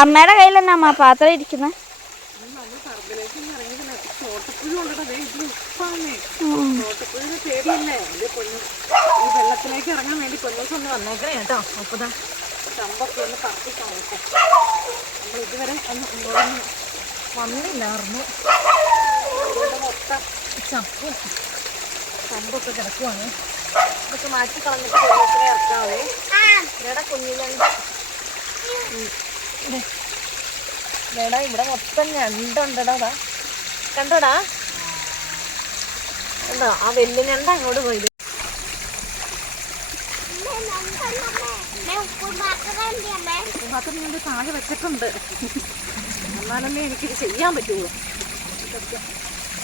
അമ്മയുടെ കയ്യിലെന്നാ അമ്മ പാത്രം ഇരിക്കുന്നത്? വെള്ളത്തിലേക്ക് ഇറങ്ങാൻ വേണ്ടി കൊല്ലൂസം ഒന്ന് വന്നേക്കണേ കേട്ടോ. അപ്പോൾ ചമ്പൊക്കെ ഒന്ന് പറത്തി കാണട്ടെ. നമ്മൾ ഇതുവരെ ഒന്നും വന്നില്ലായിരുന്നു. അതുകൊണ്ട് മൊത്തം ചപ്പും ചമ്പൊക്കെ കിടക്കുവാണ്. ഇതൊക്കെ മാറ്റി കളഞ്ഞിട്ട് കൊല്ലൂസിനെ ഇറക്കാവേ. ഇവിടെ കുഞ്ഞിലുണ്ട് ഇടടാ. ഇവിടെ മൊത്തം ഞണ്ടുണ്ടടാ. കണ്ടോടാ, കണ്ടോ ആ വലിയ ഞണ്ട അങ്ങോട്ട് പോയത്. ഉപ്പുപാത്രം ഞാൻ താഴെ വെച്ചിട്ടുണ്ട്. എന്നാലല്ലേ എനിക്കിത് ചെയ്യാൻ പറ്റുള്ളൂ. ഇതൊക്കെ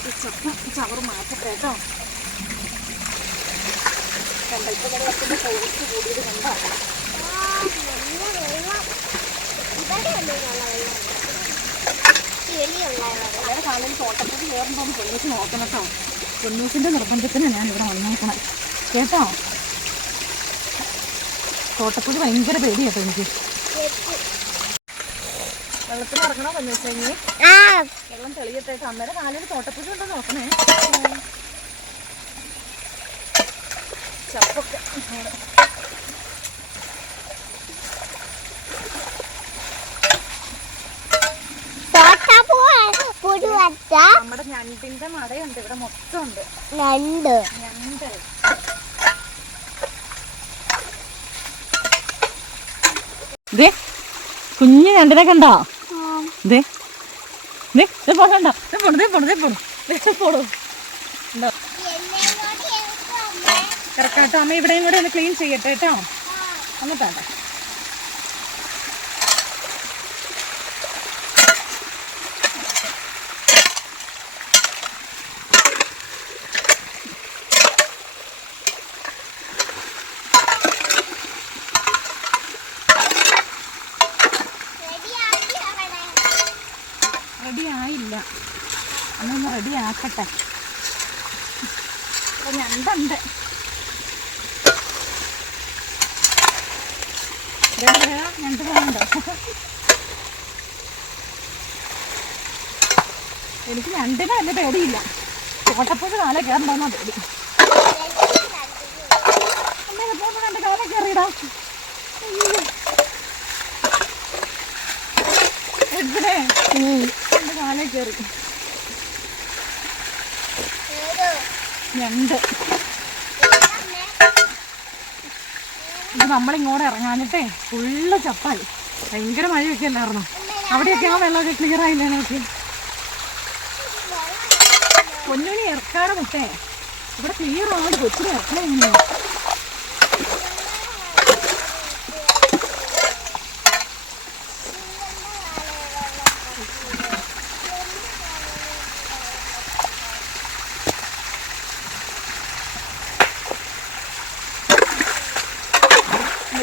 ഈ ചപ്പും ചവറ് മാറ്റട്ടെ കേട്ടോ. കണ്ട ഇപ്പൊ വെള്ളത്തിന്റെ കൊഴുപ്പ് കൂടിയത് കണ്ടോ. വേറെ കാലയിൽ തോട്ടത്തിൽ കയറുമ്പോൾ പൊന്നൂസ് നോക്കണം കേട്ടോ. പൊന്നൂസിന്റെ നിർബന്ധത്തിന് ഞാൻ ഇവിടെ വന്നേക്കണം കേട്ടോ. തോട്ടപ്പുഴ ഭയങ്കര പേടി കേട്ടോ എനിക്ക്. വെള്ളത്തിൽ ഇറങ്ങണോ പൊന്നൂസ്? കഴിഞ്ഞ് വെള്ളം തെളിയട്ടെ. അന്നേരം കാലയിൽ തോട്ടപ്പുഴ ഉണ്ടോ നോക്കണേ. ചപ്പൊക്കെ നമ്മുടെ ഞണ്ടിന്റെ മടയുണ്ട് ഇവിടെ മൊത്തം ഉണ്ട്. ഞണ്ട് കുഞ്ഞു ഞണ്ടിനെ കണ്ടോ? കറക്കാട്ടോ. അമ്മ ഇവിടെയും കൂടെ ഒന്ന് ക്ലീൻ ചെയ്യട്ടെ കേട്ടോ. എന്നിട്ടാ റെഡി ആയില്ല. അന്നൊന്ന് റെഡി ആക്കട്ടെ. അപ്പം ഞണ്ടുണ്ട്. ഞണ്ട് പോകുന്നുണ്ടോ? എനിക്ക് ഞണ്ടിനെ വലിയ പേടിയില്ല. തോട്ടപ്പുഴ കാലേ കയറണ്ടോന്നാ പേടി. എൻ്റെ കാലേ കയറിയിടാ. ഇവിടെ എൻ്റെ കാലേ കയറി ഞണ്ട്. ഇത് നമ്മളിങ്ങോട്ട് ഇറങ്ങാനിട്ടേ ഫുള്ള് ചപ്പായി. ഭയങ്കര മഴയൊക്കെ അല്ലായിരുന്നു. അവിടെയൊക്കെ ആ വെള്ളമൊക്കെ ക്ലിയർ ആയില്ലേ നോക്കി. പൊന്നുവിനെ ഇറക്കാതെ മുട്ടേ ഇവിടെ ക്ലിയർ ആവാണ്ട് കൊച്ചിനെ ഇറക്കണേ. എങ്ങനെയാ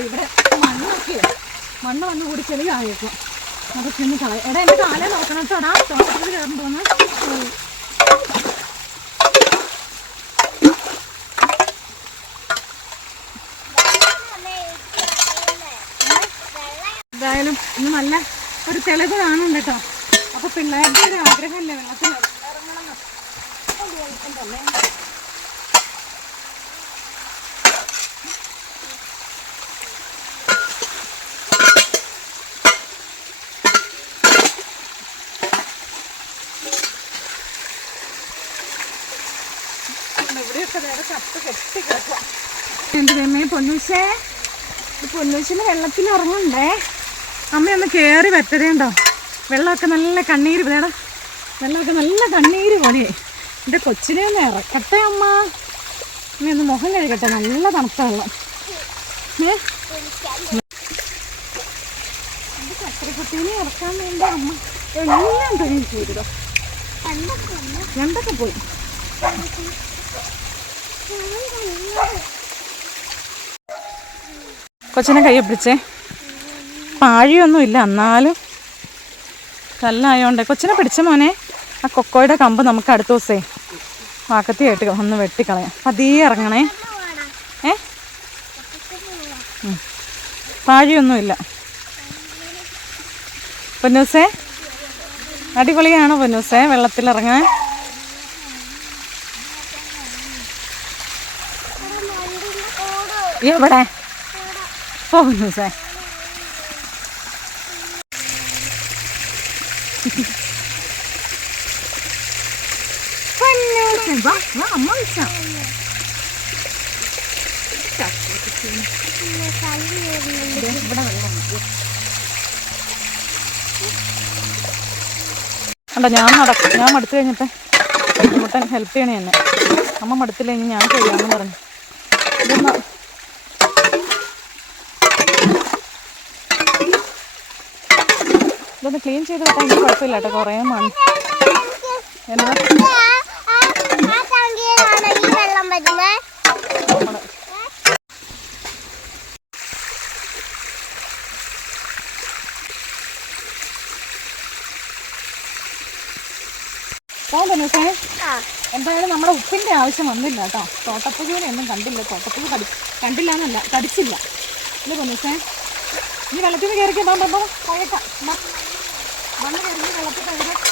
ഇവിടെ മണ്ണ് വന്ന് കൂടി ചെളി ആയേക്കും. അതൊക്കെ ഒന്ന് കളയും. എടാ എൻ്റെ കാലേ നോക്കണം കേട്ടോടാ. തോട്ടത്തിൽ കയറും തോന്നുന്നു. എന്തായാലും ഇന്ന് നല്ല ഒരു തെളിവ് കാണുന്നുണ്ട് കേട്ടോ. അപ്പൊ പിള്ളേരുടെ ഒരു ആഗ്രഹമല്ലേ വെള്ളത്തിൽ ഇറങ്ങണം. ഇവിടെയൊക്കെ നേരെ ചപ്പ് കെട്ടി കിടക്കുക. എൻ്റെ അമ്മയെ പൊന്നൂശേ, പൊന്നൂശിന് വെള്ളത്തിൽ ഇറങ്ങണ്ടേ. അമ്മയൊന്ന് കയറി വെട്ടതേണ്ടോ. വെള്ളമൊക്കെ നല്ല കണ്ണീര് വേണം. വെള്ളമൊക്കെ നല്ല കണ്ണീര് പോലെ. എൻ്റെ കൊച്ചിനെ ഒന്ന് ഇറക്കട്ടെ അമ്മ. അമ്മ ഒന്ന് മുഖം കഴുകട്ടെ. നല്ല തണുത്ത വെള്ളം. എൻ്റെ ചക്കരക്കുട്ടീനെ ഇറക്കാൻ വേണ്ടി അമ്മ എല്ലാം കഴിഞ്ഞ് ചെയ്തോ. ഞണ്ടൊക്കെ പോയി. കൊച്ചിനെ കയ്യെ പിടിച്ചേ. പാഴിയൊന്നുമില്ല എന്നാലും കല്ലായോണ്ടേ. കൊച്ചിനെ പിടിച്ച മോനെ. ആ കൊക്കോയുടെ കമ്പ് നമുക്ക് അടുത്ത ദിവസേ വാക്കത്തിയായിട്ട് ഒന്ന് വെട്ടിക്കളയാം. പതിയെ ഇറങ്ങണേ. പാഴിയൊന്നുമില്ല. പൊന്നൂസേ അടിപൊളിയാണോ പൊന്നൂസേ വെള്ളത്തിലിറങ്ങാൻ? എവിടെ പോ പൊന്നൂസേ. അമ്മ വിളിച്ച അല്ല ഞാൻ മടുത്തു കഴിഞ്ഞിട്ട് മുട്ടൻ ഹെൽപ്പ് ചെയ്യണേ എന്നെ. അമ്മ മടുത്തില്ല ഇനി ഞാൻ ചെയ്യാമെന്ന് പറഞ്ഞു. ഇതൊന്ന് ക്ലീൻ ചെയ്ത് വെക്കാൻ എനിക്ക് കുഴപ്പമില്ല കേട്ടോ. കുറേ മണ്ണ് എന്താ പൊന്നൂസേ, എന്തായാലും നമ്മുടെ ഉപ്പിൻ്റെ ആവശ്യം വന്നില്ല കേട്ടോ. തോട്ടപ്പുഴൂനെയൊന്നും കണ്ടില്ല. തോട്ടപ്പുഴ കണ്ടില്ല എന്നല്ല, കടിച്ചില്ല ഇല്ല പൊന്നൂസേ. ഈ വെള്ളത്തിൽ നിന്ന് കയറിക്കാൻ പോകുമ്പോൾ കയറ്റാം. മണ്ണ് കയറി വെള്ളത്തിൽ കയറാം.